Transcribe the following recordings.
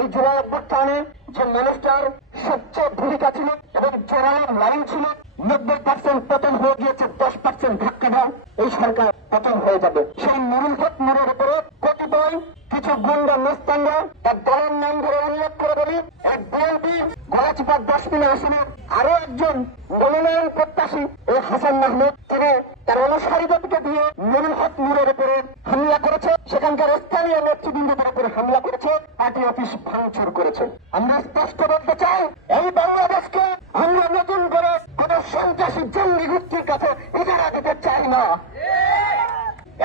এই জুলাই অভ্যুত্থানে যে মানুষটার সবচেয়ে ভূমিকা ছিল এবং জোরালো লাইন ছিল 90% পতন হয়ে গিয়েছে, 10% ধাক্কা দাও এই সরকার পতন হয়ে যাবে। সেই নুরুল হক নুরের উপরে কতিপয় কিছু গুন্ডা মস্তানরা তার দলের নাম ধরে উল্লেখ করে বলি, এক বিএনপি গলাচিপা 10 মিলে আসনে আরো একজন মনোনয়ন প্রত্যাশী ও হাসান মাহমুদ তিনি তার অনুসারীদেরকে দিয়ে নুরুল হক নুরের উপরে হামলা করেছে, সেখানকার স্থানীয় নেতৃবৃন্দদের উপরে হামলা করেছে, পার্টি অফিস ভাঙচুর করেছে। আমরা স্পষ্ট বলতে চাই, এই বাংলাদেশকে আমরা নতুন করে কোন সন্ত্রাসী জঙ্গি গোষ্ঠীর কাছে ইজারা দিতে চাই না।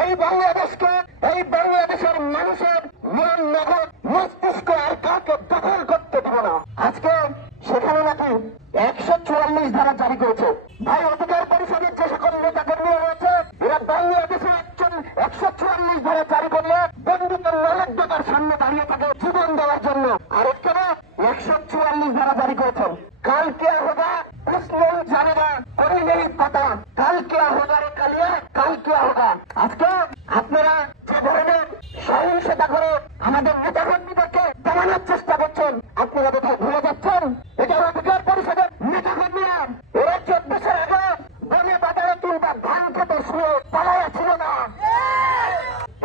এই বাংলাদেশকে, এই বাংলাদেশের মানুষের মন নগদ মস্তিষ্ক আর কাকে দখল করতে দেব না। আজকে সেখানে নাকি 144 ধারা জারি করেছে। ভাই, অধিকার পরিষদের যে সকল নেতা কর্মী রয়েছে এরা বাংলাদেশে 144 ধারা জারি করলে বন্দুকের নলেজ্ঞতার সামনে দাঁড়িয়ে থাকে জীবন দেওয়ার জন্য। আর এখানে 144 ধারা জারি করেছেন। কাল क्या होगा कुछ नहीं जानेगा, कोई नहीं पता। কাল क्या होगा রে কালিয়া, কাল क्या होगा। আজকে আপনারা যে ধরনের সহিংসতা করে আমাদের নেতা কর্মীদেরকে দমানোর চেষ্টা করছেন, আপনারা কোথায় ভুলে যাচ্ছেন এটা অধিকার পরিষদের নেতা কর্মীরা এরা 14 বছর আগে বনে বাজারে কিংবা ধান খেতে শুয়ে পালাইয়া ছিল না,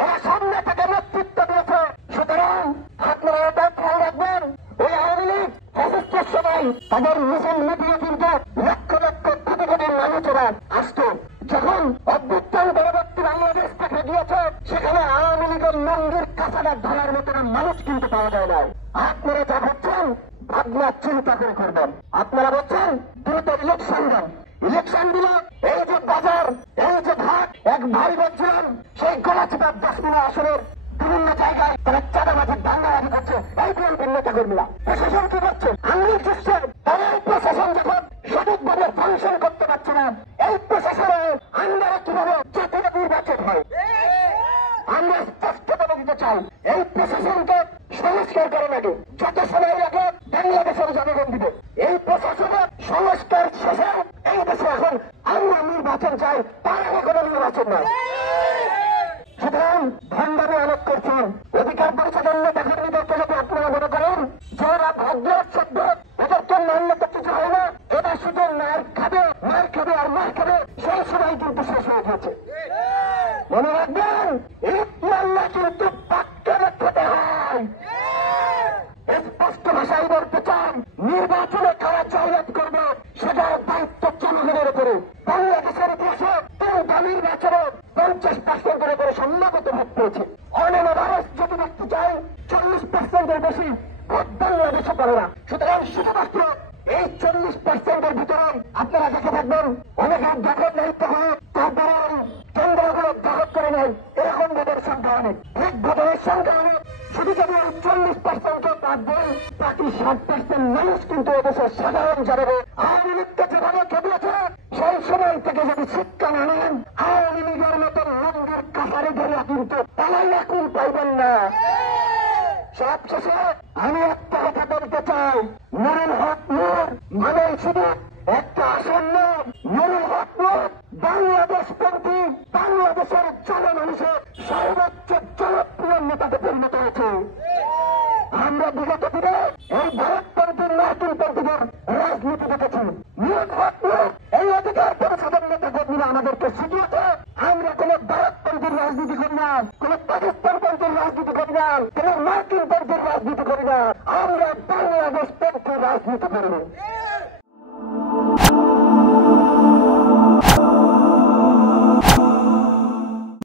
এরা সামনে থেকে নেতৃত্ব দিয়েছে। সুতরাং আপনারা এটা খেয়াল রাখবেন, ওই আওয়ামী লীগ ফ্যাসিস্টের সময় তাদের মিছিল মিটিয়ে কিন্তু লক্ষ লক্ষ কোটি কোটি মানুষেরা আসতো। যখন অভ্যুত্থান পরবর্তী বাংলাদেশ দেখা গিয়েছে সেখানে আওয়ামী লীগের লঙ্গির কাঁচাটা ধরার মতো মানুষ কিন্তু পাওয়া যায় না। আপনারা যা করছেন ভাবনা চিন্তা করে করবেন। আপনারা বলছেন দ্রুত ইলেকশন দেন, ইলেকশন দিলে এই যে বাজার, এই যে ঘাট, এক ভাই বলছিলেন সেই গলাচিপা 10 মিলে আসনের বিভিন্ন জায়গায় তারা চাঁদাবাজির দাঙ্গাবাজি করছে। এই বিএনপির নেতা কর্মীরা প্রশাসন কি করছে? আঙুল চুষছে। তারা এই প্রশাসন যখন সঠিকভাবে ফাংশন করতে পারছে না, এই প্রশাসনের আন্ডারে কিভাবে জাতীয় নির্বাচন হয় আমরা স্পষ্ট করে দিতে চাই। এই প্রশাসনকে সংস্কার করে লাগে, যত সময় লাগে বাংলাদেশের জনগণ দিবে। এই প্রশাসনের সংস্কার শেষে এই দেশে এখন আমরা নির্বাচন চাই, তার আগে কোনো নির্বাচন নয়। সুতরাং ভণ্ডামি অনেক করছেন। অধিকার পরিষদের নেতা কর্মীদেরকে যদি আপনারা মনে করেন যারা ভদ্র সভ্য এদেরকে মান্য করতে কিছু হয় না, এরা শুধু মার খাবে মার খাবে আর মার খাবে, সেই সময় কিন্তু শেষ হয়ে গেছে। মনে রাখবেন, ইট মাল্লা কিন্তু পাক্কারে খেতে হয়। স্পষ্ট ভাষায় বলতে চান, নির্বাচনে কারা জয়লাভ করবে সেটার দায়িত্ব জনগণের উপরে। বাংলাদেশের ইতিহাসে নির্বাচনে 50% করে সম্মানিত ভোট পেয়েছে। অন্যান্য ভারত যদি দেখতে চাই 40%-এর বেশি ভোট বাংলাদেশে করে না। সুতরাং শুধুমাত্র এই 40%-এর ভিতরে আপনারা দেখে থাকবেন অনেকের দখল দায়িত্ব হয়, তারপরে কেন্দ্রগুলো দখল করে নেয়, এরকম ভোটের সংখ্যা অনেক, এক ভোটের সংখ্যা অনেক। শুধু যদি এই 40%-কে বাদ দেন, বাকি 60% মানুষ কিন্তু এদেশের সাধারণ জনগণ আওয়ামী লীগকে যেভাবে খেপিয়েছে সেই সময় থেকে যদি শিক্ষা না নেন, আওয়ামী লীগের মতো লঙ্গের কাছারে ধরে কিন্তু পালাইয়া কুল পাইবেন না। সবশেষে আমি একটা কথা বলতে চাই, নুরুল হক নূর মানে শুধু একটা আসন নয়, নুরুল হক নূর বাংলাদেশপন্থী বাংলাদেশের জনমানুষের সর্বোচ্চ জনপ্রিয় নেতাতে পরিণত হয়েছে। আমরা বিগত দিনে এই ভারতপন্থীর নতুনপন্থীদের রাজনীতি দেখেছি। নুরুল হক নূর এই অধিকার পরিষদের নেতা কর্মীরা আমাদেরকে শিখিয়েছে আমরা কোন ভারতপন্থীর রাজনীতি করি না, কোন পাকিস্তানপন্থীর রাজনীতি করি না, কোন মার্কিনপন্থীর রাজনীতি করি না, আমরা বাংলাদেশপন্থীর রাজনীতি করি।